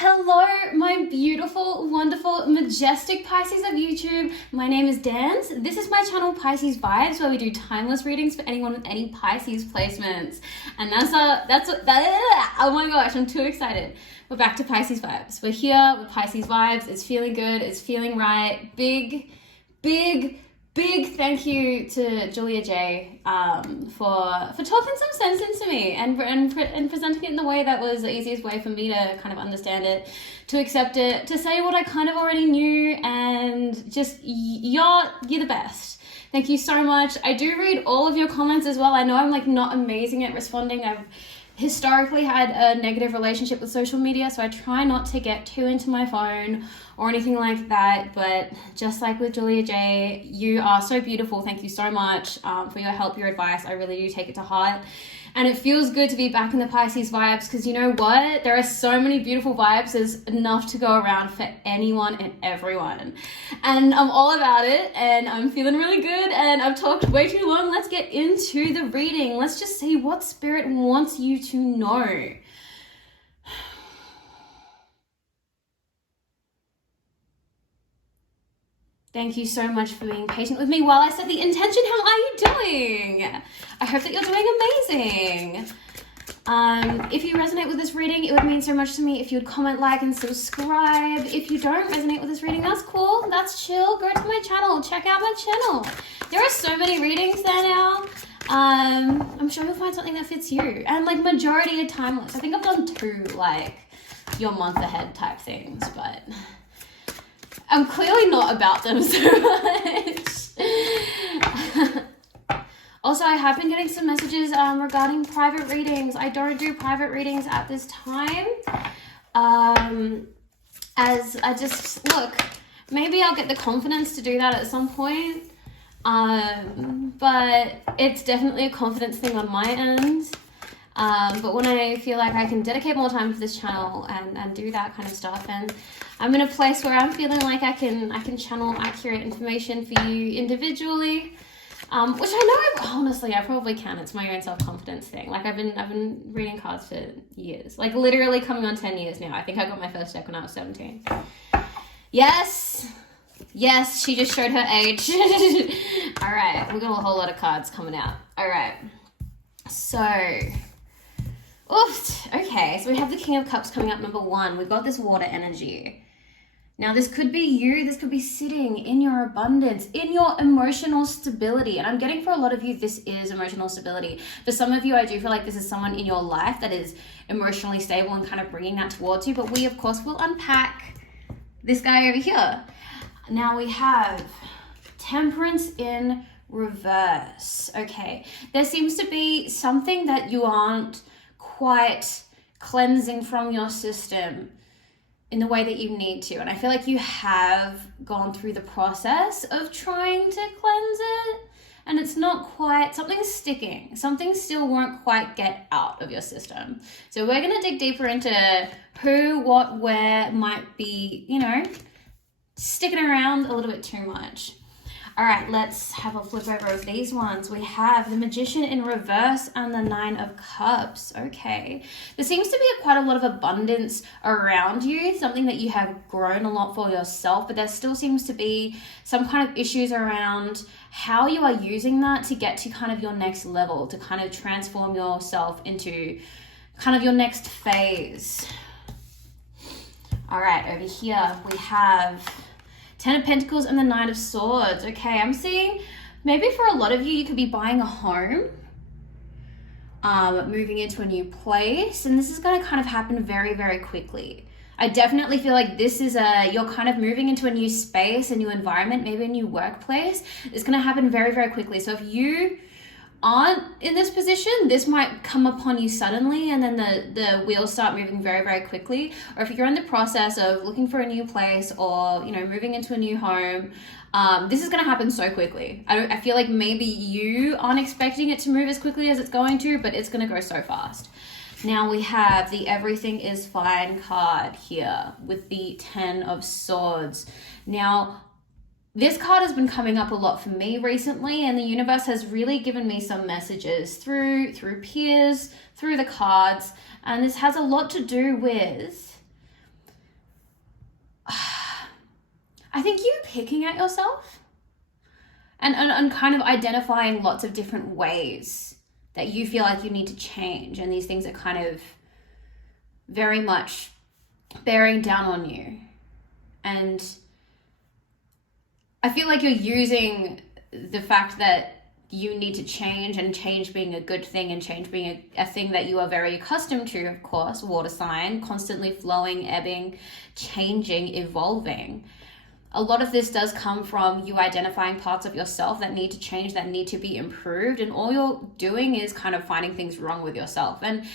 Hello, my beautiful, wonderful, majestic Pisces of YouTube. My name is Dan. This is my channel, Pisces Vibes, where we do timeless readings for anyone with any Pisces placements. And oh my gosh, I'm too excited. We're back to Pisces Vibes. We're here with Pisces Vibes. It's feeling good. It's feeling right. Big thank you to Julia J for talking some sense into me and presenting it in the way that was the easiest way for me to kind of understand it, to accept it, to say what I kind of already knew, and just you're the best. Thank you so much. I do read all of your comments as well. I know I'm like not amazing at responding. I've historically had a negative relationship with social media, so I try not to get too into my phone or anything like that. But just like with Julia J, you are so beautiful. Thank you so much for your help, your advice. I really do take it to heart. And it feels good to be back in the Pisces vibes, because you know what? There are so many beautiful vibes. There's enough to go around for anyone and everyone. And I'm all about it, and I'm feeling really good, and I've talked way too long. Let's get into the reading. Let's just see what Spirit wants you to know. Thank you so much for being patient with me while I set the intention. How are you doing? I hope that you're doing amazing. If you resonate with this reading, it would mean so much to me if you would comment, like, and subscribe. If you don't resonate with this reading, that's cool. That's chill. Go to my channel. Check out my channel. There are so many readings there now. I'm sure you'll find something that fits you. And like majority are timeless. I think I've done 2 like your month ahead type things, but I'm clearly not about them so much. Also, I have been getting some messages regarding private readings. I don't do private readings at this time. As I just, look, maybe I'll get the confidence to do that at some point. But it's definitely a confidence thing on my end. But when I feel like I can dedicate more time to this channel and do that kind of stuff, and I'm in a place where I'm feeling like I can channel accurate information for you individually, which I know I probably can. It's my own self-confidence thing. Like I've been reading cards for years, like literally coming on 10 years now. I think I got my first deck when I was 17. Yes, she just showed her age. All right, we've got a whole lot of cards coming out. All right, so okay, so we have the King of Cups coming up, number 1. We've got this water energy. Now, this could be you. This could be sitting in your abundance, in your emotional stability. And I'm getting for a lot of you, this is emotional stability. For some of you, I do feel like this is someone in your life that is emotionally stable and kind of bringing that towards you. But we, of course, will unpack this guy over here. Now we have Temperance in reverse. Okay, there seems to be something that you aren't quite cleansing from your system in the way that you need to. And I feel like you have gone through the process of trying to cleanse it, and it's not quite, something's sticking. Something still won't quite get out of your system. So we're going to dig deeper into who, what, where might be, sticking around a little bit too much. All right, let's have a flip over of these ones. We have the Magician in reverse and the 9 of Cups. Okay, there seems to be quite a lot of abundance around you, something that you have grown a lot for yourself, but there still seems to be some kind of issues around how you are using that to get to kind of your next level, to kind of transform yourself into kind of your next phase. All right, over here we have 10 of Pentacles and the 9 of Swords. Okay, I'm seeing maybe for a lot of you, you could be buying a home, moving into a new place, and this is going to kind of happen very, very quickly. I definitely feel like this is you're kind of moving into a new space, a new environment, maybe a new workplace. It's going to happen very, very quickly. So if you aren't in this position, this might come upon you suddenly, and then the wheels start moving very, very quickly. Or if you're in the process of looking for a new place, or moving into a new home, this is going to happen so quickly. I feel like maybe you aren't expecting it to move as quickly as it's going to, but it's going to go so fast. Now we have the Everything is Fine card here with the 10 of Swords. Now, this card has been coming up a lot for me recently, and the universe has really given me some messages through peers, through the cards, and this has a lot to do with I think you're picking at yourself and kind of identifying lots of different ways that you feel like you need to change. And these things are kind of very much bearing down on you. And I feel like you're using the fact that you need to change, and change being a good thing, and change being a thing that you are very accustomed to, of course, water sign, constantly flowing, ebbing, changing, evolving. A lot of this does come from you identifying parts of yourself that need to change, that need to be improved, and all you're doing is kind of finding things wrong with yourself. And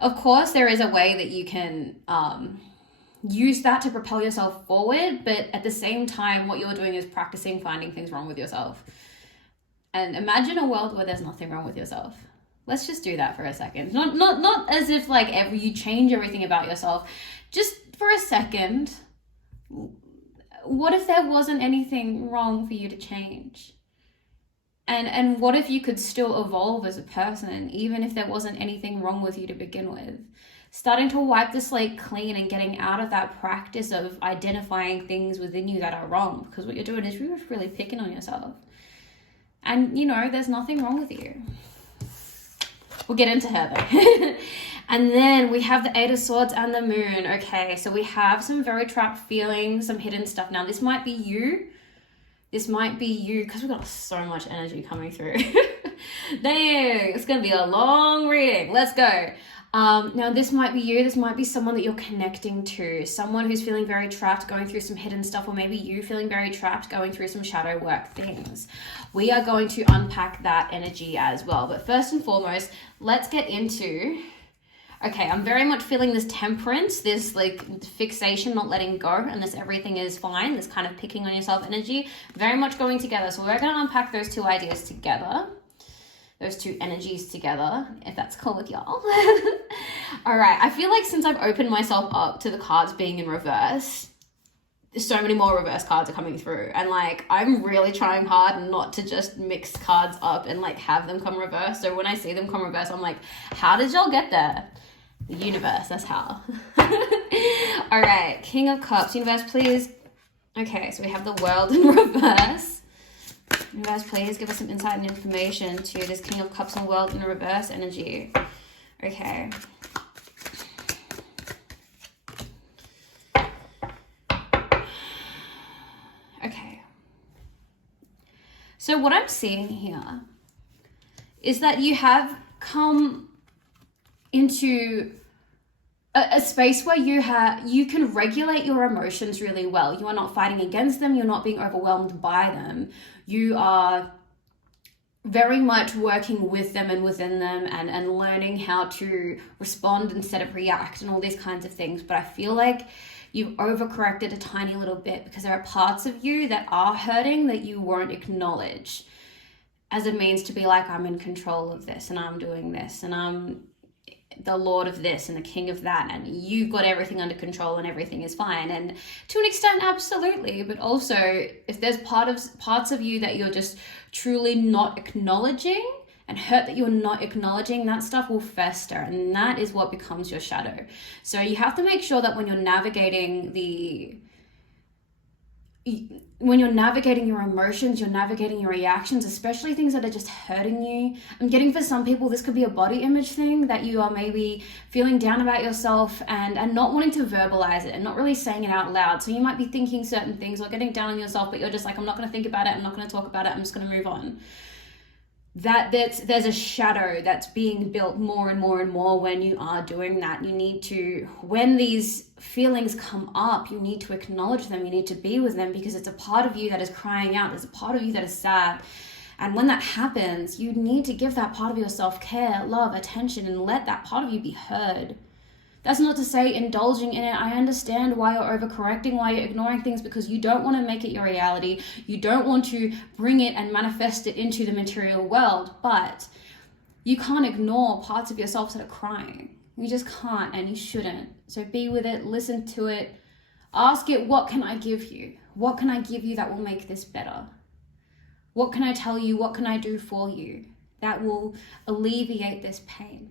of course, there is a way that you can use that to propel yourself forward, but at the same time, what you're doing is practicing finding things wrong with yourself. And imagine a world where there's nothing wrong with yourself. Let's just do that for a second. Not as if like you change everything about yourself. Just for a second, what if there wasn't anything wrong for you to change? And what if you could still evolve as a person, even if there wasn't anything wrong with you to begin with? Starting to wipe the slate clean and getting out of that practice of identifying things within you that are wrong, because what you're doing is you're really picking on yourself. And, there's nothing wrong with you. We'll get into her though. And then we have the Eight of Swords and the Moon. Okay, so we have some very trapped feelings, some hidden stuff. Now, this might be you. This might be you, because we've got so much energy coming through. Dang, it's going to be a long reading. Let's go. Now, this might be you. This might be someone that you're connecting to, someone who's feeling very trapped, going through some hidden stuff, or maybe you feeling very trapped, going through some shadow work things. We are going to unpack that energy as well. But first and foremost, let's get into, okay, I'm very much feeling this temperance, this like fixation, not letting go, and this everything is fine, this kind of picking on yourself energy, very much going together. So we're going to unpack those two ideas together. Those two energies together, if that's cool with y'all. All right, I feel like since I've opened myself up to the cards being in reverse, so many more reverse cards are coming through. And like, I'm really trying hard not to just mix cards up and like have them come reverse. So when I see them come reverse, I'm like, how did y'all get there? The universe, that's how. All right, King of Cups, universe, please. Okay, so we have the World in reverse. Universe, please give us some insight and information to this King of Cups and World in reverse energy. Okay. Okay. So what I'm seeing here is that you have come into a space where you can regulate your emotions really well. You are not fighting against them. You're not being overwhelmed by them. You are very much working with them and within them and learning how to respond instead of react and all these kinds of things. But I feel like you've overcorrected a tiny little bit, because there are parts of you that are hurting that you won't acknowledge as a means to be like, I'm in control of this and I'm doing this and I'm the Lord of this and the King of that, and you've got everything under control and everything is fine. And to an extent, absolutely. But also, if there's parts of you that you're just truly not acknowledging and hurt that you're not acknowledging, that stuff will fester, and that is what becomes your shadow. So you have to make sure that when you're navigating your emotions, you're navigating your reactions, especially things that are just hurting you. I'm getting, for some people, this could be a body image thing, that you are maybe feeling down about yourself and not wanting to verbalize it and not really saying it out loud. So you might be thinking certain things or getting down on yourself, but you're just like, I'm not going to think about it. I'm not going to talk about it. I'm just going to move on. There's a shadow that's being built more and more and more when you are doing that. You need to, when these feelings come up, you need to acknowledge them. You need to be with them, because it's a part of you that is crying out. There's a part of you that is sad. And when that happens, you need to give that part of yourself care, love, attention, and let that part of you be heard. That's not to say indulging in it. I understand why you're overcorrecting, why you're ignoring things, because you don't want to make it your reality. You don't want to bring it and manifest it into the material world, but you can't ignore parts of yourself that are crying. You just can't, and you shouldn't. So be with it, listen to it, ask it, what can I give you? What can I give you that will make this better? What can I tell you? What can I do for you that will alleviate this pain?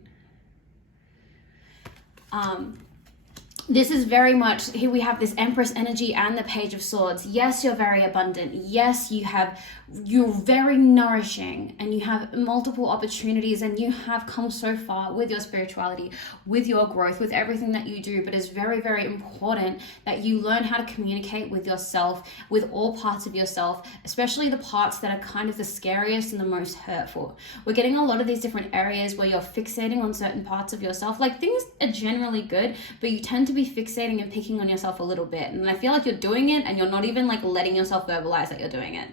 this is very much, here we have this Empress energy and the Page of Swords. Yes, you're very abundant. Yes, you're very nourishing, and you have multiple opportunities, and you have come so far with your spirituality, with your growth, with everything that you do. But it's very, very important that you learn how to communicate with yourself, with all parts of yourself, especially the parts that are kind of the scariest and the most hurtful. We're getting a lot of these different areas where you're fixating on certain parts of yourself. Like, things are generally good, but you tend to be fixating and picking on yourself a little bit. And I feel like you're doing it and you're not even like letting yourself verbalize that you're doing it.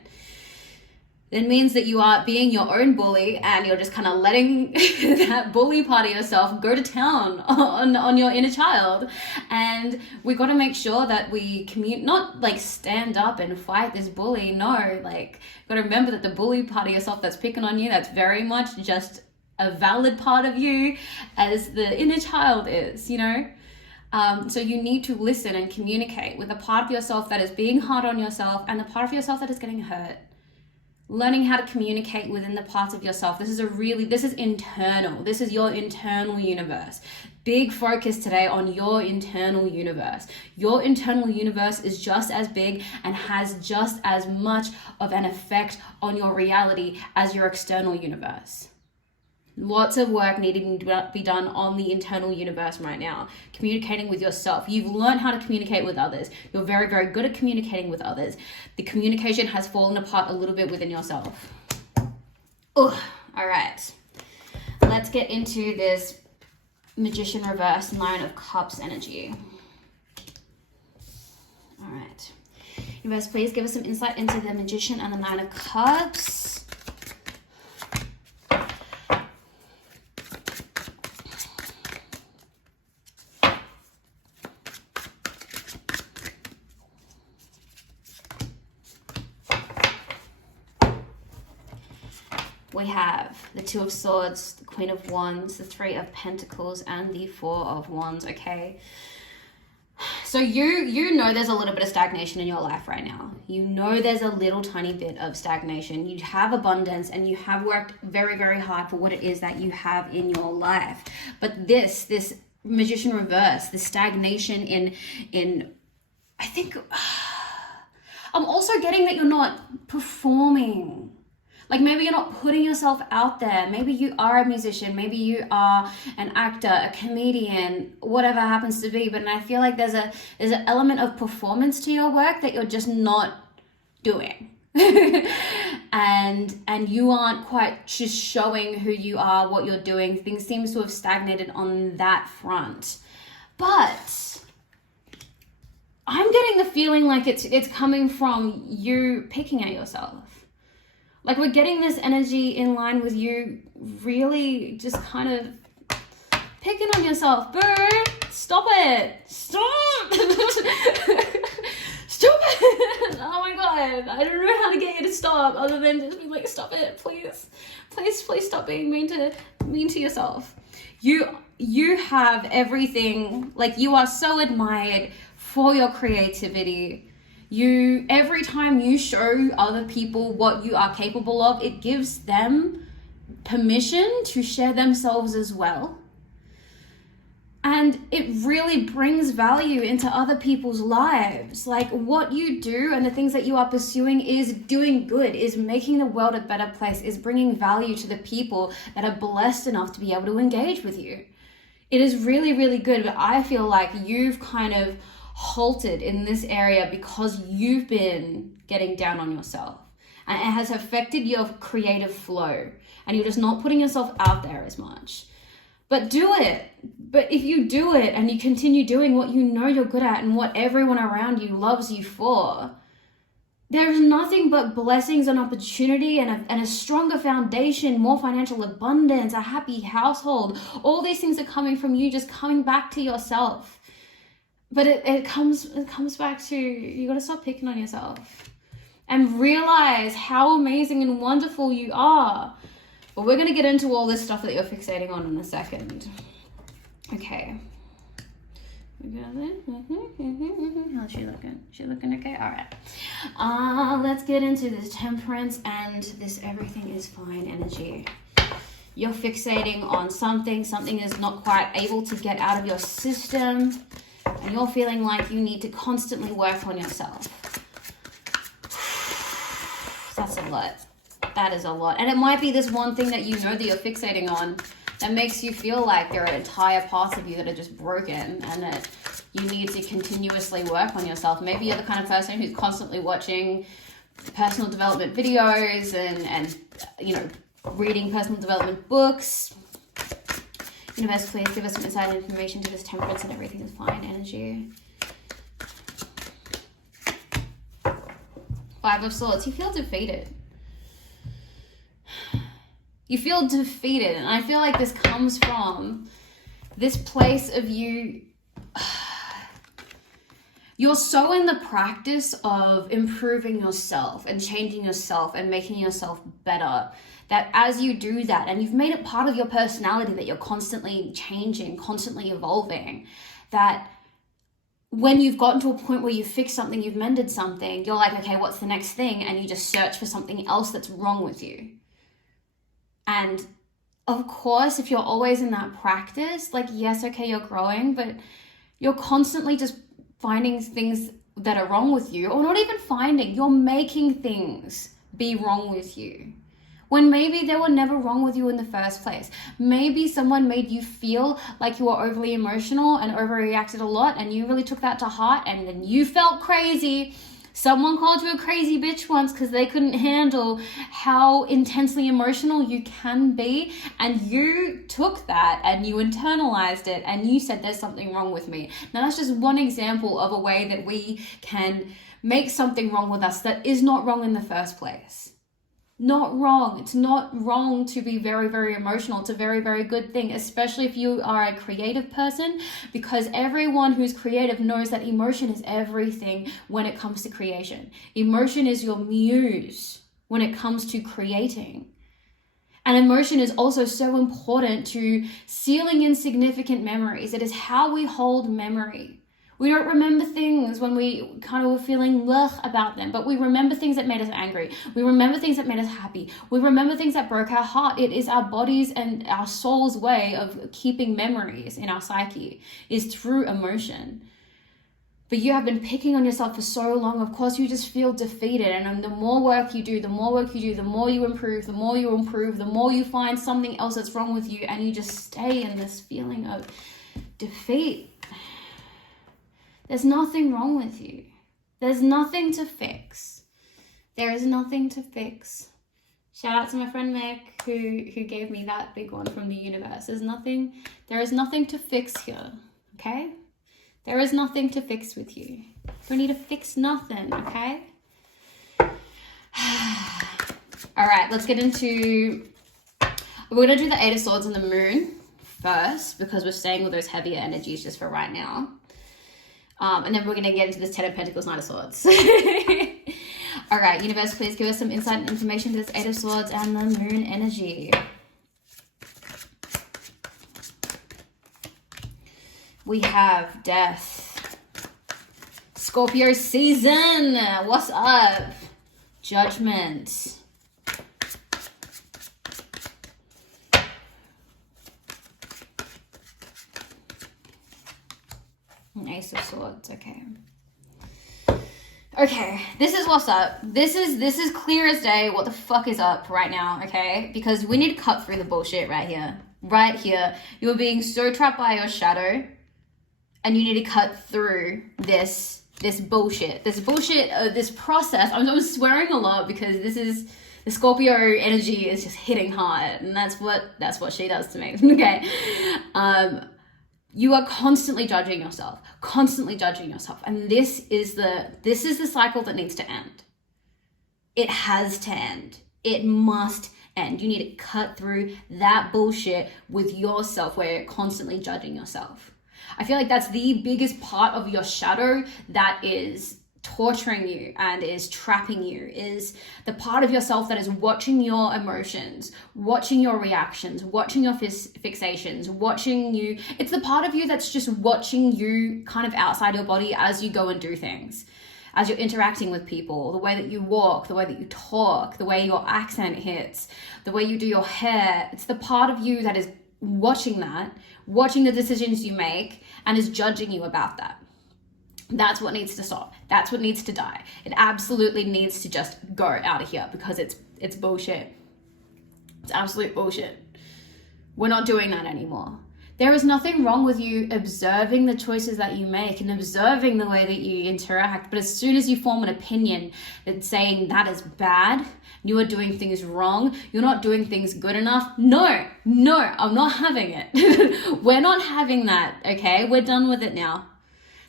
It means that you are being your own bully, and you're just kind of letting that bully part of yourself go to town on your inner child. And we got to make sure that we not like stand up and fight this bully. No, like, got to remember that the bully part of yourself that's picking on you, that's very much just a valid part of you, as the inner child is, you know? So you need to listen and communicate with the part of yourself that is being hard on yourself and the part of yourself that is getting hurt. Learning how to communicate within the parts of yourself. This is internal. This is your internal universe. Big focus today on your internal universe. Your internal universe is just as big and has just as much of an effect on your reality as your external universe. Lots of work needing to be done on the internal universe right now. Communicating with yourself. You've learned how to communicate with others. You're very, very good at communicating with others. The communication has fallen apart a little bit within yourself. All right. Let's get into this Magician reverse, Nine of Cups energy. All right. Universe, please give us some insight into the Magician and the Nine of Cups. We have the Two of Swords, the Queen of Wands, the Three of Pentacles, and the Four of Wands, okay? So you know there's a little bit of stagnation in your life right now. You know there's a little tiny bit of stagnation. You have abundance, and you have worked very, very hard for what it is that you have in your life. But this Magician reverse, the stagnation in I think, I'm also getting that you're not performing. Like, maybe you're not putting yourself out there. Maybe you are a musician. Maybe you are an actor, a comedian, whatever happens to be. But I feel like there's an element of performance to your work that you're just not doing. and you aren't quite just showing who you are, what you're doing. Things seem to have stagnated on that front. But I'm getting the feeling like it's coming from you picking at yourself. Like, we're getting this energy in line with you really just kind of picking on yourself. Bird, stop it. Stop. Stop it. Oh my God. I don't know how to get you to stop other than just be like, stop it, please. Please stop being mean to yourself. You have everything. Like, you are so admired for your creativity. Every time you show other people what you are capable of, it gives them permission to share themselves as well. And it really brings value into other people's lives. Like, what you do and the things that you are pursuing is doing good, is making the world a better place, is bringing value to the people that are blessed enough to be able to engage with you. It is really, really good. But I feel like you've kind of halted in this area because you've been getting down on yourself, and it has affected your creative flow, and you're just not putting yourself out there as much. But do it. But if you do it and you continue doing what you know you're good at and what everyone around you loves you for, there's nothing but blessings and opportunity and a stronger foundation, more financial abundance, a happy household. All these things are coming from you just coming back to yourself. But it comes back to, you got to stop picking on yourself and realize how amazing and wonderful you are. But we're going to get into all this stuff that you're fixating on in a second. Okay. How's she looking? She looking okay? All right. Let's get into this Temperance and this everything is fine energy. You're fixating on something is not quite able to get out of your system. and you're feeling like you need to constantly work on yourself. That's a lot. That is a lot. And it might be this one thing that you know that you're fixating on that makes you feel like there are entire parts of you that are just broken and that you need to continuously work on yourself. Maybe you're the kind of person who's constantly watching personal development videos and you know, reading personal development books. Universe, please give us some inside information to this temperance and everything is fine energy. 5 of Swords. You feel defeated. You feel defeated, and I feel like this comes from this place of you. You're so in the practice of improving yourself and changing yourself and making yourself better that as you do that, and you've made it part of your personality that you're constantly changing, constantly evolving, that when you've gotten to a point where you've fixed something, you've mended something, you're like, okay, what's the next thing? And you just search for something else that's wrong with you. And of course, if you're always in that practice, like, yes, okay, you're growing, but you're constantly just finding things that are wrong with you, or not even finding, you're making things be wrong with you when maybe they were never wrong with you in the first place. Maybe someone made you feel like you were overly emotional and overreacted a lot, and you really took that to heart, and then you felt crazy. Someone called you a crazy bitch once because they couldn't handle how intensely emotional you can be, and you took that and you internalized it and you said there's something wrong with me. Now that's just one example of a way that we can make something wrong with us that is not wrong in the first place. Not wrong. It's not wrong to be very, very emotional. It's a very, very good thing, especially if you are a creative person, because everyone who's creative knows that emotion is everything when it comes to creation. Emotion is your muse when it comes to creating. And emotion is also so important to sealing in significant memories. It is how we hold memory. We don't remember things when we kind of were feeling about them, but we remember things that made us angry. We remember things that made us happy. We remember things that broke our heart. It is our body's and our soul's way of keeping memories in our psyche, is through emotion. But you have been picking on yourself for so long, of course you just feel defeated. And the more work you do, the more you improve, the more you find something else that's wrong with you, and you just stay in this feeling of defeat. There's nothing wrong with you. There's nothing to fix. There is nothing to fix. Shout out to my friend Mick who gave me that big one from the universe. There is nothing to fix here, okay? There is nothing to fix with you. You don't need to fix nothing, okay? All right, let's get into, we're gonna do the 8 of Swords and the Moon first, because we're staying with those heavier energies just for right now. And then we're going to get into this 10 of Pentacles, 9 of Swords. All right, universe, please give us some insight and information to this 8 of Swords and the Moon energy. We have Death. Scorpio season. What's up? Judgment. Ace of Swords. Okay, this is what's up. This is clear as day what the fuck is up right now, okay? Because we need to cut through the bullshit right here. You're being so trapped by your shadow, and you need to cut through this bullshit, this process. I'm swearing a lot because this is, the Scorpio energy is just hitting hard, and that's what she does to me. Okay. You are constantly judging yourself, and this is the cycle that needs to end. It has to end. It must end. You need to cut through that bullshit with yourself where you're constantly judging yourself. I feel like that's the biggest part of your shadow that is torturing you and is trapping you, is the part of yourself that is watching your emotions, watching your reactions, watching your fixations, watching you. It's the part of you that's just watching you kind of outside your body as you go and do things, as you're interacting with people, the way that you walk, the way that you talk, the way your accent hits, the way you do your hair. It's the part of you that is watching that, watching the decisions you make, and is judging you about that. That's what needs to stop. That's what needs to die. It absolutely needs to just go out of here because it's bullshit. It's absolute bullshit. We're not doing that anymore. There is nothing wrong with you observing the choices that you make and observing the way that you interact. But as soon as you form an opinion that's saying that is bad, you are doing things wrong, you're not doing things good enough. No, I'm not having it. We're not having that, okay? We're done with it now.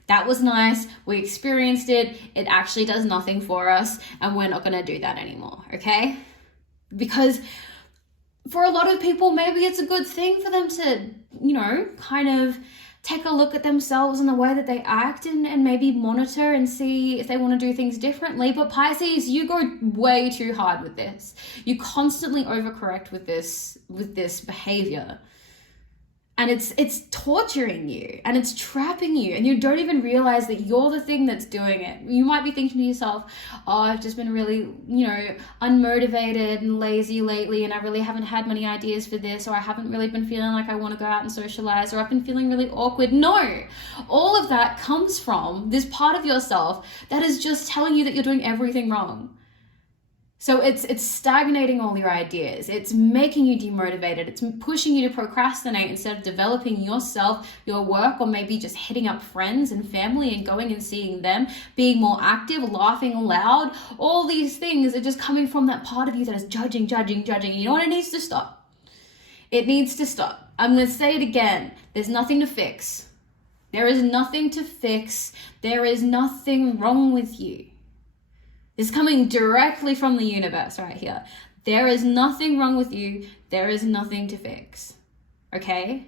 That was nice. We experienced it. It actually does nothing for us, and we're not going to do that anymore, okay? Because for a lot of people, maybe it's a good thing for them to, kind of take a look at themselves and the way that they act and maybe monitor and see if they want to do things differently. But Pisces, you go way too hard with this. You constantly overcorrect with this behavior. And it's torturing you and it's trapping you, and you don't even realize that you're the thing that's doing it. You might be thinking to yourself, oh, I've just been really, unmotivated and lazy lately, and I really haven't had many ideas for this, or I haven't really been feeling like I want to go out and socialize, or I've been feeling really awkward. No, all of that comes from this part of yourself that is just telling you that you're doing everything wrong. So it's stagnating all your ideas. It's making you demotivated. It's pushing you to procrastinate instead of developing yourself, your work, or maybe just hitting up friends and family and going and seeing them, being more active, laughing loud. All these things are just coming from that part of you that is judging. You know what? It needs to stop. It needs to stop. I'm going to say it again. There's nothing to fix. There is nothing to fix. There is nothing wrong with you. It's coming directly from the universe right here. There is nothing wrong with you. There is nothing to fix. Okay?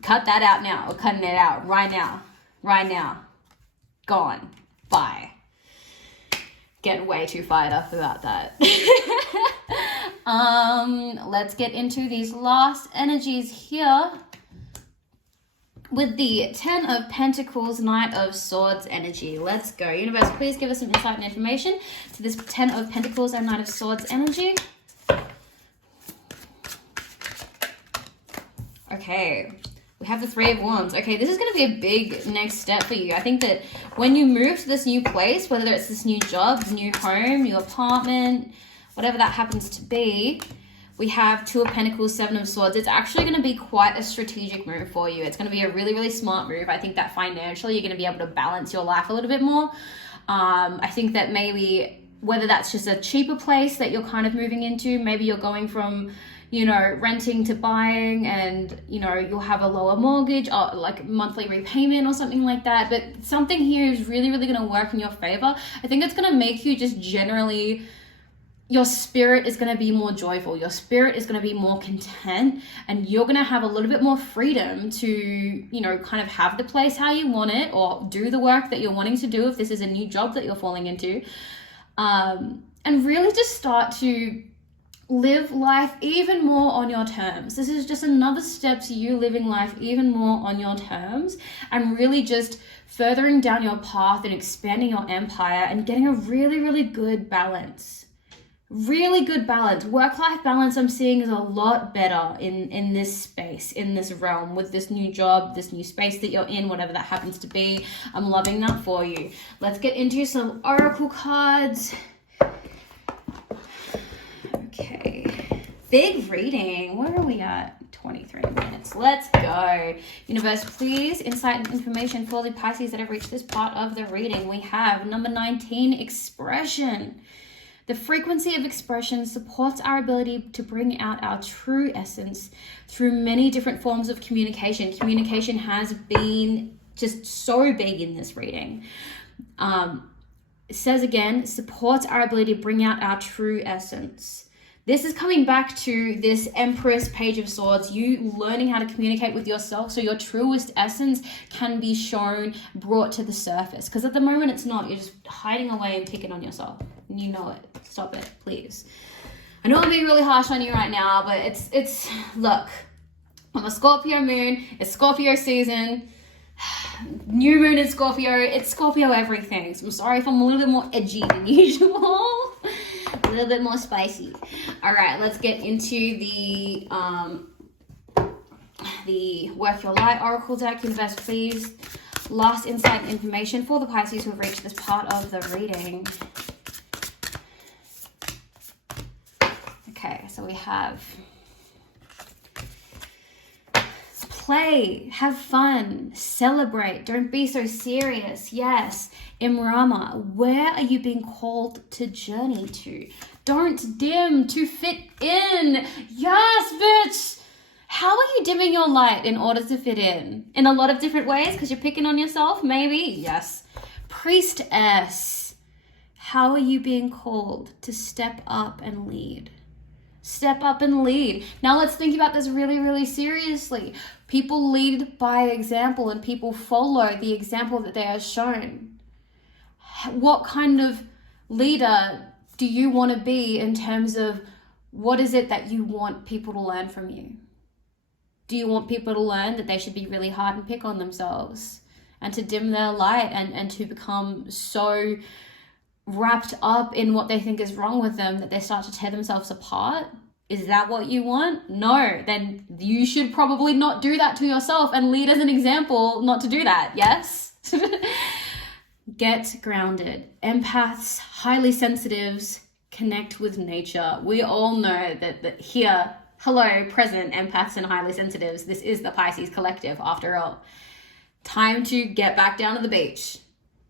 Cut that out now. We're cutting it out right now. Right now. Gone. Bye. Getting way too fired up about that. Let's get into these last energies here. With the 10 of Pentacles, Knight of Swords energy. Let's go. Universe, please give us some insight and information to this 10 of Pentacles and Knight of Swords energy. Okay. We have the 3 of Wands. Okay, this is going to be a big next step for you. I think that when you move to this new place, whether it's this new job, new home, new apartment, whatever that happens to be, we have 2 of Pentacles, 7 of Swords. It's actually going to be quite a strategic move for you. It's going to be a really, really smart move. I think that financially you're going to be able to balance your life a little bit more. I think that maybe whether that's just a cheaper place that you're kind of moving into, maybe you're going from, renting to buying, and, you'll have a lower mortgage or like monthly repayment or something like that. But something here is really, really going to work in your favor. I think it's going to make you just generally, your spirit is going to be more joyful. Your spirit is going to be more content, and you're going to have a little bit more freedom to, kind of have the place how you want it, or do the work that you're wanting to do if this is a new job that you're falling into. And really just start to live life even more on your terms. This is just another step to you living life even more on your terms, and really just furthering down your path and expanding your empire and getting a really, really good balance. Really good balance. Work-life balance I'm seeing is a lot better in this space, in this realm, with this new job, this new space that you're in, whatever that happens to be. I'm loving that for you. Let's get into some oracle cards. Okay. Big reading. Where are we at? 23 minutes. Let's go. Universe, please, insight and information for the Pisces that have reached this part of the reading. We have number 19, expression. The frequency of expression supports our ability to bring out our true essence through many different forms of communication. Communication has been just so big in this reading. It says again, supports our ability to bring out our true essence. This is coming back to this Empress, Page of Swords, you learning how to communicate with yourself so your truest essence can be shown, brought to the surface. Because at the moment it's not. You're just hiding away and picking on yourself. And you know it. Stop it, please. I know I'm being really harsh on you right now, but it's look, I'm a Scorpio moon. It's Scorpio season. New moon in Scorpio. It's Scorpio everything. So I'm sorry if I'm a little bit more edgy than usual. A little bit more spicy. All right, let's get into the Work Your Light Oracle deck. Universe, please last insight and information for the Pisces who have reached this part of the reading. Okay, so we have play, have fun, celebrate, don't be so serious. Yes, Imrama, where are you being called to journey to? Don't dim to fit in. Yes, bitch. How are you dimming your light in order to fit in? In a lot of different ways because you're picking on yourself, maybe? Yes. Priestess, how are you being called to step up and lead? Step up and lead. Now let's think about this really, really seriously. People lead by example and people follow the example that they are shown. What kind of leader do you want to be in terms of what is it that you want people to learn from you? Do you want people to learn that they should be really hard and pick on themselves and to dim their light and to become so wrapped up in what they think is wrong with them that they start to tear themselves apart? Is that what you want? No, then you should probably not do that to yourself and lead as an example not to do that, yes? Get grounded. Empaths, highly sensitives, connect with nature. We all know that here, hello, present empaths and highly sensitives, this is the Pisces collective after all. Time to get back down to the beach.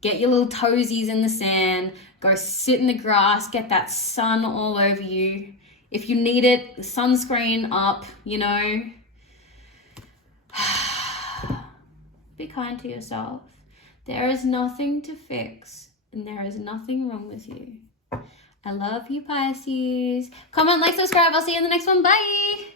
Get your little toesies in the sand, go sit in the grass, get that sun all over you. If you need it, the sunscreen up, you know. Be kind to yourself. There is nothing to fix and there is nothing wrong with you. I love you, Pisces. Comment, like, subscribe. I'll see you in the next one. Bye.